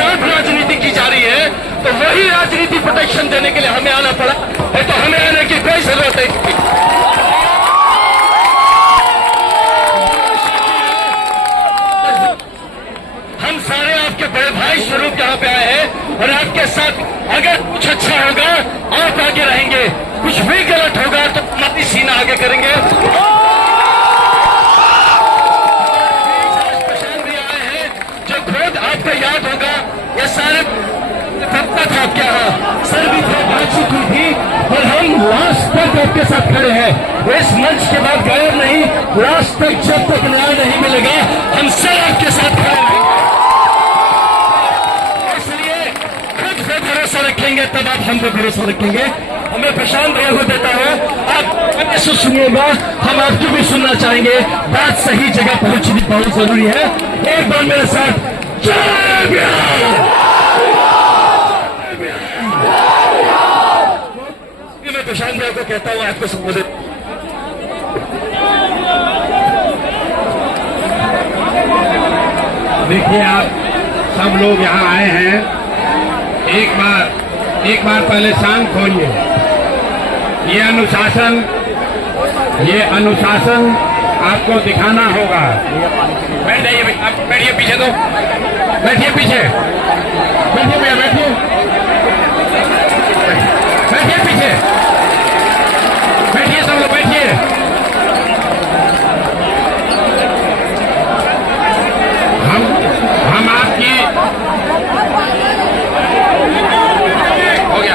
साथ राजनीति की जा रही है, तो वही राजनीति प्रोटेक्शन देने के लिए हमें आना पड़ा है, तो हमें आने की कोई जरूरत नहीं। हम सारे आपके बड़े भाई स्वरूप यहाँ पे आए हैं और आपके साथ अगर कुछ अच्छा होगा आप आगे रहेंगे, कुछ भी गलत होगा तो हमारी सीना आगे करेंगे। प्रशांत भी आए हैं जो खुद आपको याद होगा, ये सारे था आपके यहाँ सर भी थोड़ा बातचीत हुई थी और हम लास्ट तक आपके साथ खड़े हैं। इस मंच के बाद गायब नहीं, लास्ट तक जब तक न्याय नहीं मिलेगा हम सब आपके साथ खड़े रहेंगे। इसलिए खुद पे भरोसा रखेंगे तब आप हम पे भरोसा रखेंगे। हमें प्रशांत भैया को देता है, आप ऐसे सुनिएगा, हम आपकी भी सुनना चाहेंगे। बात सही जगह पहुंचनी बहुत जरूरी है। एक बार मेरे साथ जय बिहार। मैं प्रशांत भैया को कहता हूँ आपको संबोधित। देखिए, आप सब लोग यहाँ आए हैं, एक बार पहले शांत होइए। ये अनुशासन आपको दिखाना होगा। बैठ जाइए, आप बैठिए पीछे, तो बैठिए पीछे, बैठिए भैया, बैठिए पीछे, बैठिए सब लोग, बैठिए। हम आपकी हो गया।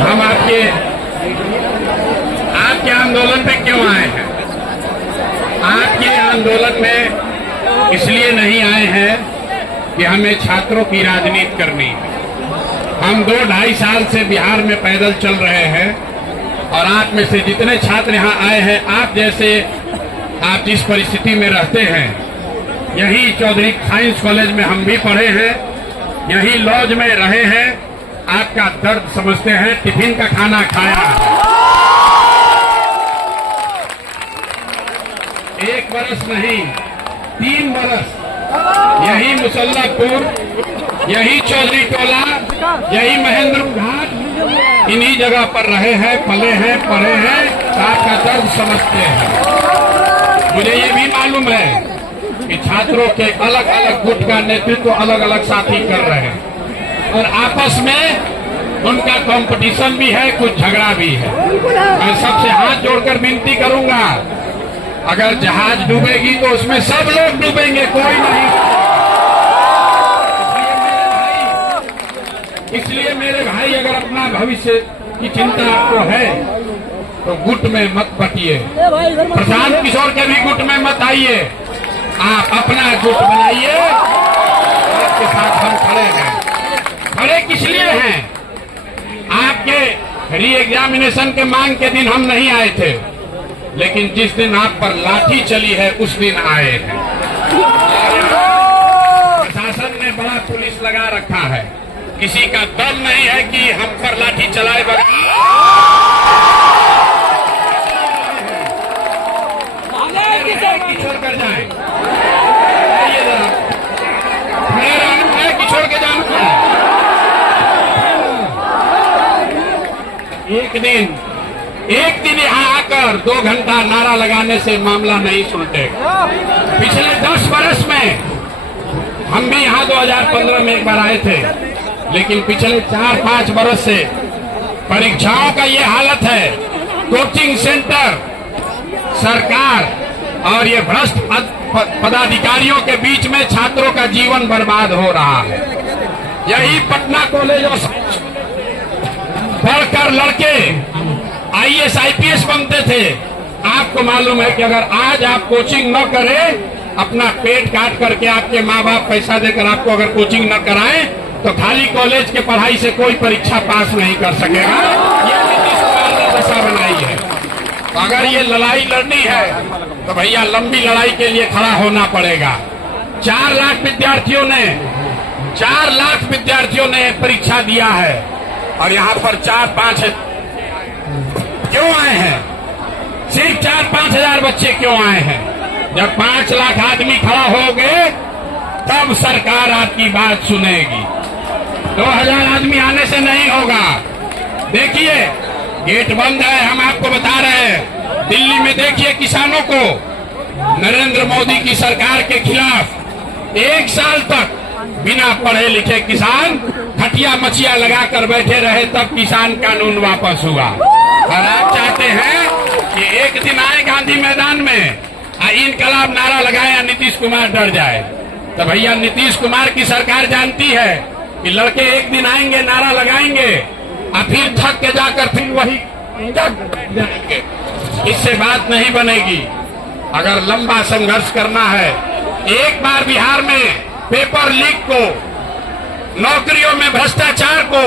हम आपके आंदोलन पे क्यों आए हैं? आपके आंदोलन में इसलिए नहीं आए हैं कि हमें छात्रों की राजनीति करनी है। हम 2-2.5 साल से बिहार में पैदल चल रहे हैं और आप में से जितने छात्र यहाँ आए हैं, आप जिस परिस्थिति में रहते हैं, यही चौधरी साइंस कॉलेज में हम भी पढ़े हैं, यही लॉज में रहे हैं, आपका दर्द समझते हैं, टिफिन का खाना खाया। 1 बरस नहीं, 3 बरस यही मुसल्लापुर, यही चौधरी टोला, यही महेंद्र घाट, इन्हीं जगह पर रहे हैं, पले हैं, पढ़े हैं, आपका दर्द समझते हैं। मुझे ये भी मालूम है कि छात्रों के अलग अलग गुट का नेतृत्व अलग अलग साथी कर रहे हैं और आपस में उनका कंपटीशन भी है, कुछ झगड़ा भी है। मैं सबसे हाथ जोड़कर विनती करूंगा, अगर जहाज डूबेगी तो उसमें सब लोग डूबेंगे, कोई नहीं। इसलिए मेरे भाई, अगर अपना भविष्य की चिंता आपको है तो गुट में मत बटिए, प्रशांत किशोर के भी गुट में मत आइए, आप अपना गुट बनाइए। आपके साथ हम खड़े हैं। खड़े किस लिए हैं? आपके री एग्जामिनेशन के मांग के दिन हम नहीं आए थे, लेकिन जिस दिन आप पर लाठी चली है उस दिन आए हैं। प्रशासन ने बड़ा पुलिस लगा रखा है, किसी का दम नहीं है कि हम पर लाठी चलाए छोड़ कर जाए। ये जरा है कि छोड़ के जाना। एक दिन यहाँ आकर 2 घंटा नारा लगाने से मामला नहीं सुलटे। पिछले 10 बरस में हम भी यहाँ 2015 में एक बार आए थे, लेकिन पिछले 4-5 बरस से परीक्षाओं का ये हालत है। कोचिंग सेंटर, सरकार और ये भ्रष्ट पदाधिकारियों के बीच में छात्रों का जीवन बर्बाद हो रहा है। यही पटना कॉलेज और पढ़कर लड़के IAS IPS बनते थे। आपको मालूम है कि अगर आज आप कोचिंग न करें, अपना पेट काट करके आपके माँ बाप पैसा देकर आपको अगर कोचिंग न कराएं, तो खाली कॉलेज के पढ़ाई से कोई परीक्षा पास नहीं कर सकेगा। ये नीतीश कुमार ने दशा बनाई है। तो अगर ये लड़ाई लड़नी है तो भैया लंबी लड़ाई के लिए खड़ा होना पड़ेगा। 4 लाख विद्यार्थियों ने परीक्षा दिया है और यहाँ पर 4-5 क्यों आए हैं? सिर्फ 4-5 हजार 2000 बच्चे क्यों आए हैं? जब 5 लाख आदमी खड़ा हो गए तब सरकार आपकी बात सुनेगी। 2000 आदमी आने से नहीं होगा। देखिए गेट बंद है, हम आपको बता रहे हैं। दिल्ली में देखिए किसानों को नरेंद्र मोदी की सरकार के खिलाफ 1 साल तक बिना पढ़े लिखे किसान खटिया मचिया लगाकर बैठे रहे, तब किसान कानून वापस हुआ। और आप चाहते हैं कि एक दिन आए गांधी मैदान में इनकलाब नारा लगाए नीतीश कुमार डर जाए। तो भैया नीतीश कुमार की सरकार जानती है कि लड़के एक दिन आएंगे, नारा लगाएंगे और फिर थक के जाकर फिर वही जाएंगे। इससे बात नहीं बनेगी। अगर लंबा संघर्ष करना है, एक बार बिहार में पेपर लीक को, नौकरियों में भ्रष्टाचार को,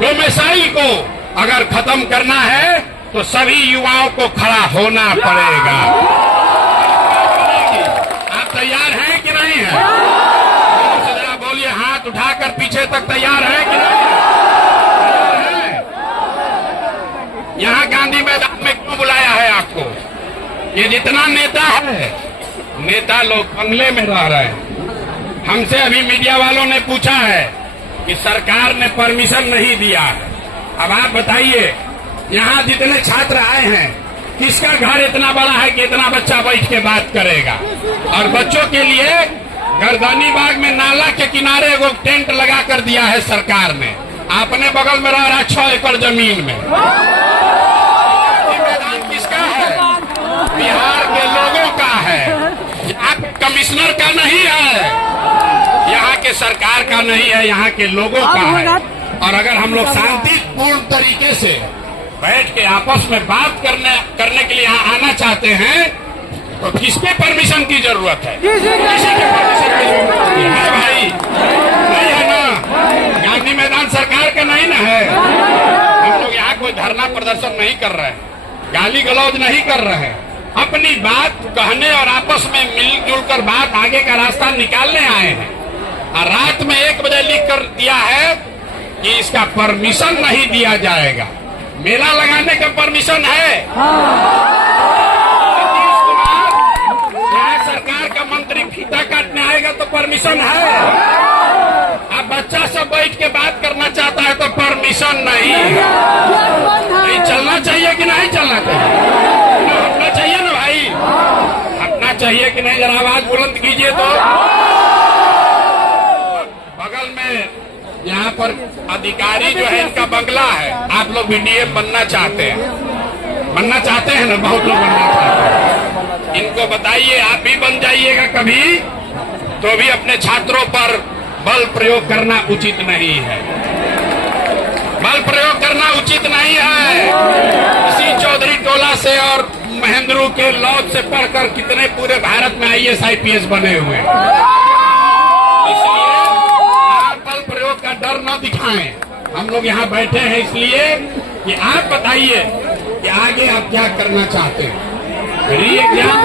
डोमेसाइल को अगर खत्म करना है तो सभी युवाओं को खड़ा होना पड़ेगा। आप तैयार हैं कि नहीं है? जरा बोलिए, हाथ उठाकर पीछे तक तैयार है कि नहीं? यहाँ गांधी मैदान में क्यों बुलाया है आपको? ये जितना नेता है, नेता लोग बंगले में रह रहे हैं। हमसे अभी मीडिया वालों ने पूछा है कि सरकार ने परमिशन नहीं दिया। अब आप बताइए, यहाँ जितने छात्र आए हैं, किसका घर इतना बड़ा है कि इतना बच्चा बैठ के बात करेगा? और बच्चों के लिए गर्दनी बाग में नाला के किनारे वो टेंट लगा कर दिया है सरकार ने। अपने बगल में रह रहा 6 एकड़ जमीन में। मैदान किसका है? बिहार के लोगों का है। आप कमिश्नर का नहीं है, यहाँ के सरकार का नहीं है, यहाँ के लोगों का है। और अगर हम लोग शांतिपूर्ण तरीके से बैठ के आपस में बात करने के लिए यहाँ आना चाहते हैं तो किसके परमिशन की जरूरत है? किसी के परमिशन की जरूरत है भाई? नहीं है ना? गांधी मैदान सरकार का नहीं ना है। हम लोग यहाँ कोई धरना प्रदर्शन नहीं कर रहे हैं, गाली गलौज नहीं कर रहे हैं। अपनी बात कहने और आपस में मिलजुल कर बात आगे का रास्ता निकालने आए हैं। और रात में 1 बजे लिख कर दिया है कि इसका परमिशन नहीं दिया जाएगा। मेला लगाने का परमिशन है? नीतीश कुमार यहाँ सरकार का मंत्री फीता काटने आएगा तो परमिशन है। अब बच्चा सब बैठ के बात करना चाहता है तो परमिशन नहीं है। नहीं चलना चाहिए कि नहीं चलना चाहिए? हटना चाहिए ना भाई, हटना चाहिए कि नहीं? जरा आवाज बुलंद कीजिए। तो बगल में यहाँ पर अधिकारी जो है, इनका बंगला है। आप लोग भी डीएम बनना चाहते हैं ना? बहुत लोग बनना चाहते हैं। इनको बताइए, आप भी बन जाइएगा कभी, तो भी अपने छात्रों पर बल प्रयोग करना उचित नहीं है। बल प्रयोग करना उचित नहीं है। इसी चौधरी टोला से और महेंद्रू के लॉज से पढ़कर कितने पूरे भारत में IAS IPS बने हुए। इसलिए बल प्रयोग का डर न दिखाएं। हम लोग यहाँ बैठे हैं इसलिए कि आप बताइए कि आगे आप क्या करना चाहते हैं। री एग्जाम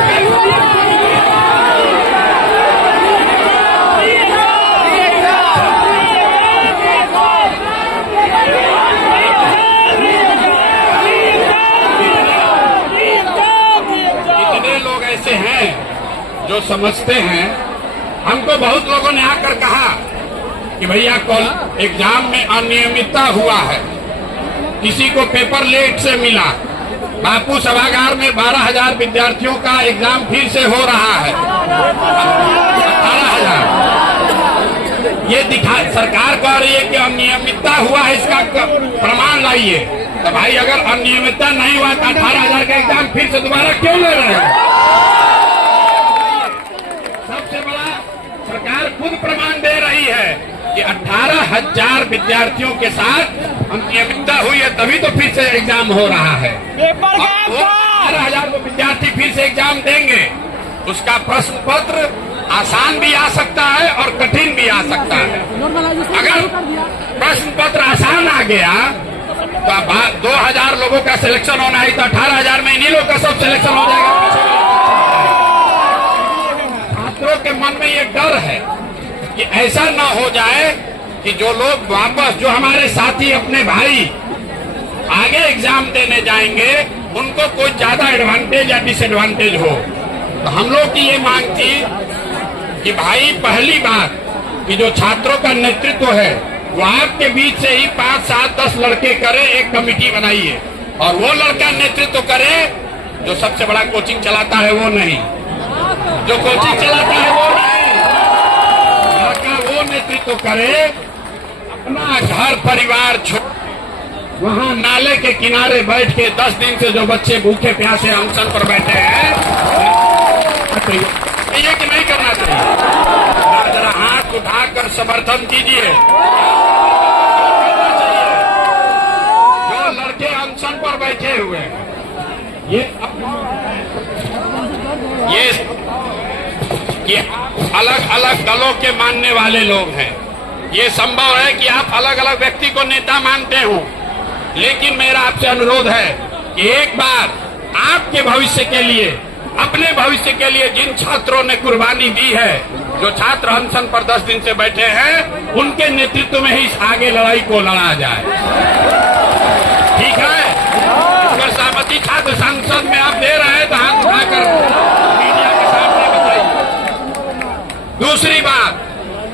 कितने लोग ऐसे हैं जो समझते हैं। हमको बहुत लोगों ने आकर कहा कि भैया कल एग्जाम में अनियमितता हुआ है, किसी को पेपर लेट से मिला। बापू सभागार में 12,000 विद्यार्थियों का एग्जाम फिर से हो रहा है। 18,000। ये दिखा सरकार कह रही है कि अनियमितता हुआ है, इसका प्रमाण लाइए। तो भाई अगर अनियमितता नहीं हुआ तो 18,000 का एग्जाम फिर से दोबारा क्यों ले रहे हैं? सबसे बड़ा सरकार खुद प्रमाण दे रही है कि 18,000 विद्यार्थियों के साथ अनियमितता हुई है, तभी तो फिर से एग्जाम हो रहा है। 18,000 विद्यार्थी फिर से एग्जाम देंगे, उसका प्रश्न पत्र आसान भी आ सकता है और कठिन भी आ सकता है। अगर प्रश्न पत्र आसान आ गया तो 2,000 लोगों का सिलेक्शन होना है, तो 18,000 में इन्हीं लोगों का सब सिलेक्शन हो जाएगा। छात्रों के मन में ये डर है कि ऐसा ना हो जाए कि जो लोग वापस, जो हमारे साथी अपने भाई आगे एग्जाम देने जाएंगे, उनको कोई ज्यादा एडवांटेज या डिसएडवांटेज हो। तो हम लोग की ये मांग थी कि भाई पहली बात कि जो छात्रों का नेतृत्व है वो आपके बीच से ही 5, 7, 10 लड़के करे, एक कमेटी बनाइए और वो लड़का नेतृत्व करे। जो सबसे बड़ा कोचिंग चलाता है वो नहीं, जो कोचिंग चलाता है वो नहीं, लड़का वो नेतृत्व करे। अपना घर परिवार छोड़ वहां नाले के किनारे बैठ के 10 दिन से जो बच्चे भूखे प्यासे अनशन पर बैठे हैं, ये कि नहीं करना चाहिए। जरा हाथ उठाकर समर्थन कीजिए। जो लड़के अनशन पर बैठे हुए हैं ये अलग अलग दलों के मानने वाले लोग हैं। ये संभव है कि आप अलग अलग व्यक्ति को नेता मानते हो, लेकिन मेरा आपसे अनुरोध है कि एक बार आपके भविष्य के लिए, अपने भविष्य के लिए जिन छात्रों ने कुर्बानी दी है, जो छात्र अनशन पर 10 दिन से बैठे हैं, उनके नेतृत्व में ही आगे लड़ाई को लड़ा जाए। ठीक है? इस पर सहमति छात्र संसद में आप दे रहे हैं तो हाथ उठाकर मीडिया के सामने बताइए। दूसरी बात,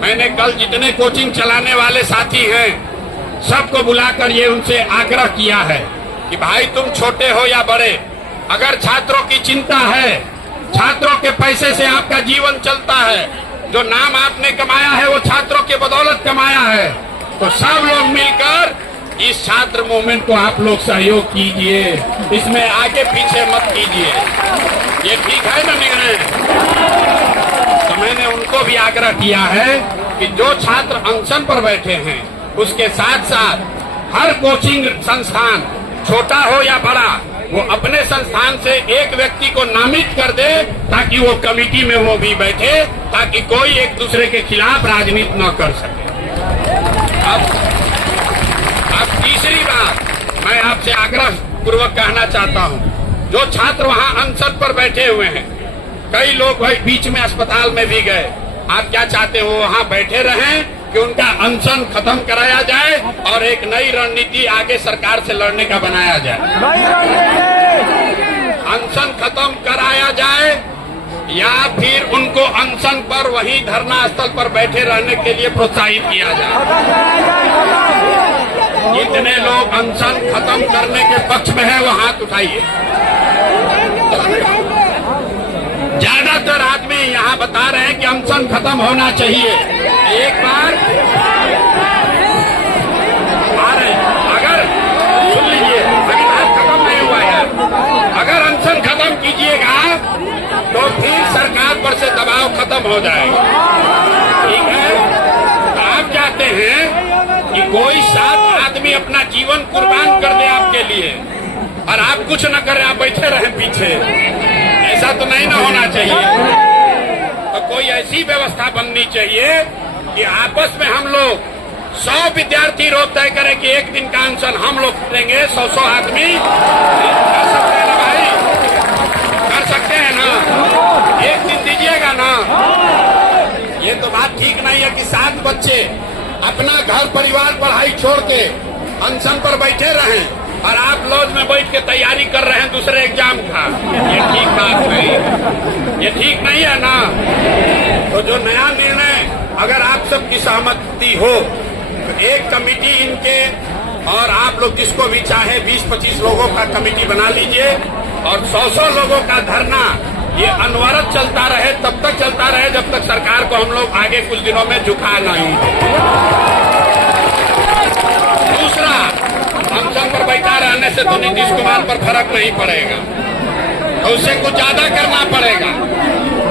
मैंने कल जितने कोचिंग चलाने वाले साथी हैं सबको बुलाकर ये उनसे आग्रह किया है कि भाई तुम छोटे हो या बड़े, अगर छात्रों की चिंता है, छात्रों के पैसे से आपका जीवन चलता है, जो नाम आपने कमाया है वो छात्रों के बदौलत कमाया है, तो सब लोग मिलकर इस छात्र मूवमेंट को आप लोग सहयोग कीजिए, इसमें आगे पीछे मत कीजिए। ये ठीक है ना निर्णय? तो मैंने उनको भी आग्रह किया है कि जो छात्र अनशन पर बैठे हैं उसके साथ साथ हर कोचिंग संस्थान छोटा हो या बड़ा, वो अपने संस्थान से एक व्यक्ति को नामित कर दे ताकि वो कमेटी में वो भी बैठे, ताकि कोई एक दूसरे के खिलाफ राजनीति न कर सके। अब तीसरी बात मैं आपसे आग्रह पूर्वक कहना चाहता हूँ, जो छात्र वहाँ अनशन पर बैठे हुए हैं, कई लोग भाई बीच में अस्पताल में भी गए, आप क्या चाहते हो वहाँ बैठे रहें कि उनका अनशन खत्म कराया जाए और एक नई रणनीति आगे सरकार से लड़ने का बनाया जाए? अनशन खत्म कराया जाए या फिर उनको अनशन पर वहीं धरना स्थल पर बैठे रहने के लिए प्रोत्साहित किया जाए? जितने लोग अनशन खत्म करने के पक्ष में है वो हाथ उठाइए। ज्यादातर आदमी यहाँ बता रहे हैं कि अनशन खत्म होना चाहिए। एक बार अगर सुन लीजिए, अभी बात खत्म नहीं हुआ है, अगर अनशन खत्म कीजिएगा तो फिर सरकार पर से दबाव खत्म हो जाएगा। ठीक है? तो आप चाहते हैं कि कोई 7 आदमी अपना जीवन कुर्बान कर दे आपके लिए और आप कुछ न करें, आप बैठे रहें पीछे? ऐसा तो नहीं ना होना चाहिए। तो कोई ऐसी व्यवस्था बननी चाहिए कि आपस में हम लोग 100 विद्यार्थी रोज तय करें कि एक दिन का अनशन हम लोग करेंगे, 100 आदमी कर सकते हैं ना भाई? कर सकते हैं ना? एक दिन दीजिएगा ना? ये तो बात ठीक नहीं है कि 7 बच्चे अपना घर परिवार पढ़ाई छोड़ के अनशन पर बैठे रहें और आप लॉज में बैठ के तैयारी कर रहे हैं दूसरे एग्जाम का। ये ठीक बात नहीं, ये ठीक नहीं है ना? तो जो नया निर्णय, अगर आप सबकी सहमति हो तो एक कमेटी इनके और आप लोग जिसको भी चाहे 20-25 लोगों का कमेटी बना लीजिए और 100 लोगों का धरना ये अनवरत चलता रहे, तब तक चलता रहे जब तक सरकार को हम लोग आगे कुछ दिनों में झुका नहीं। दूसरा, अनशन पर बैठा रहने से तो नीतीश कुमार पर फर्क नहीं पड़ेगा, तो उससे कुछ ज्यादा करना पड़ेगा।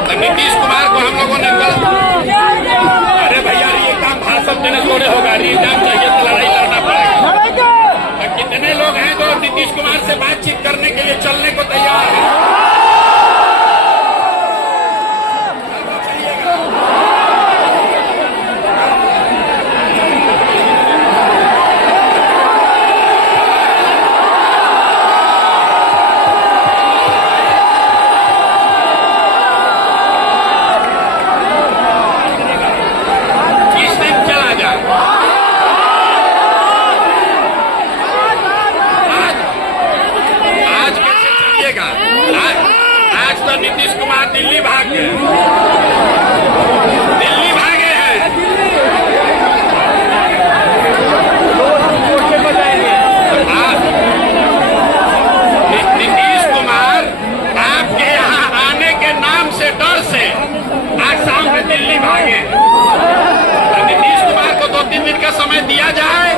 तो नीतीश कुमार को हम लोगों ने कल, अरे भैया ये काम भाषण देने थोड़े होगा, एग्जाम चाहिए तो लड़ाई लड़ना पड़ेगा। तो कितने लोग हैं जो नीतीश कुमार से बातचीत करने के लिए चलने को तैयार है? आज तो नीतीश कुमार दिल्ली भाग गए, दिल्ली भागे हैं। नीतीश कुमार आपके यहाँ आने के नाम से, डर से आज शाम में दिल्ली भागे। नीतीश कुमार को 2-3 दिन का समय दिया जाए।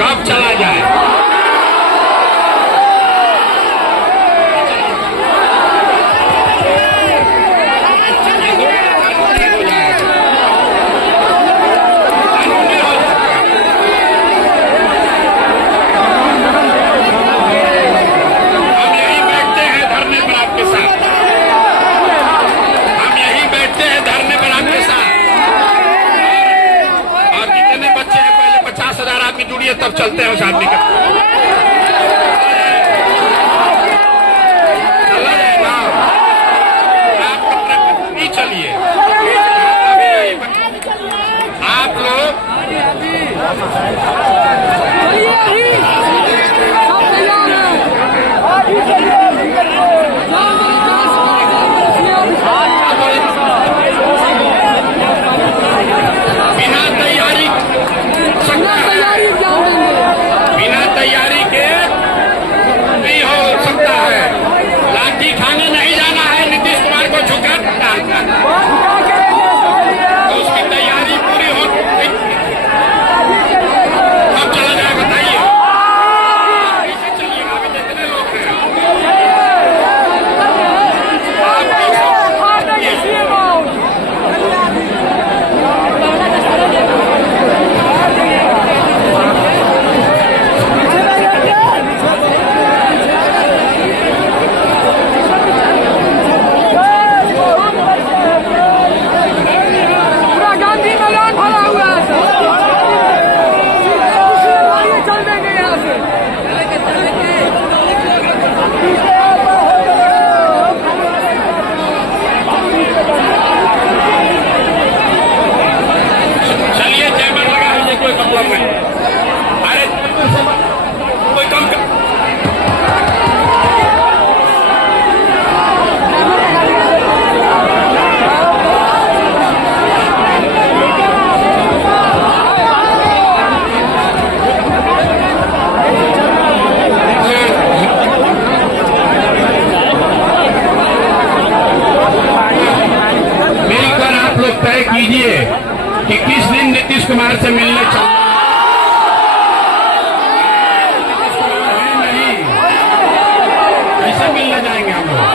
कब चला जाए? हम यही बैठते हैं धरने पर आपके साथ, हम यही बैठते हैं धरने पर आपके साथ। और जितने बच्चे हैं पहले 50,000 आदमी जुड़िए, तब चलते हैं उस आदमी का। चला जाएगा आप नहीं चलिए, आप लोग बिना तैयारी के नहीं हो सकता है। लाठी खाने नहीं जाना है, नीतीश कुमार को झुका तो उसकी तैयारी पूरी हो। कब चला जाए बताइए? कैसे चलिएगा? अभी जितने लोग हैं तय कीजिए कि किस दिन नीतीश कुमार से मिलने चाहिए। नहीं, कैसे मिलने जाएंगे हम लोग?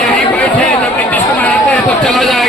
यहीं बैठे, जब नीतीश कुमार आते हैं तो चला जाए।